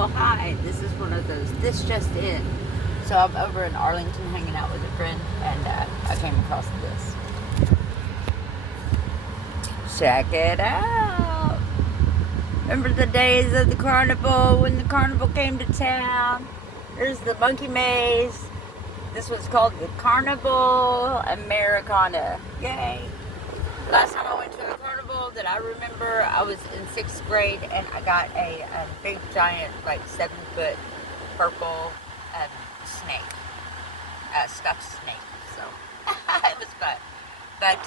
well, hi, this is one of those, this just in. So I'm over in Arlington hanging out with a friend, and I came across this. Check it out. Remember the days of the carnival, when the carnival came to town? There's the monkey maze. This was called the Carnival Americana. Yay. Last time I went to a carnival that I remember, I was in 6th grade, and I got a big giant, like 7-foot purple snake, stuffed snake. So it was fun. But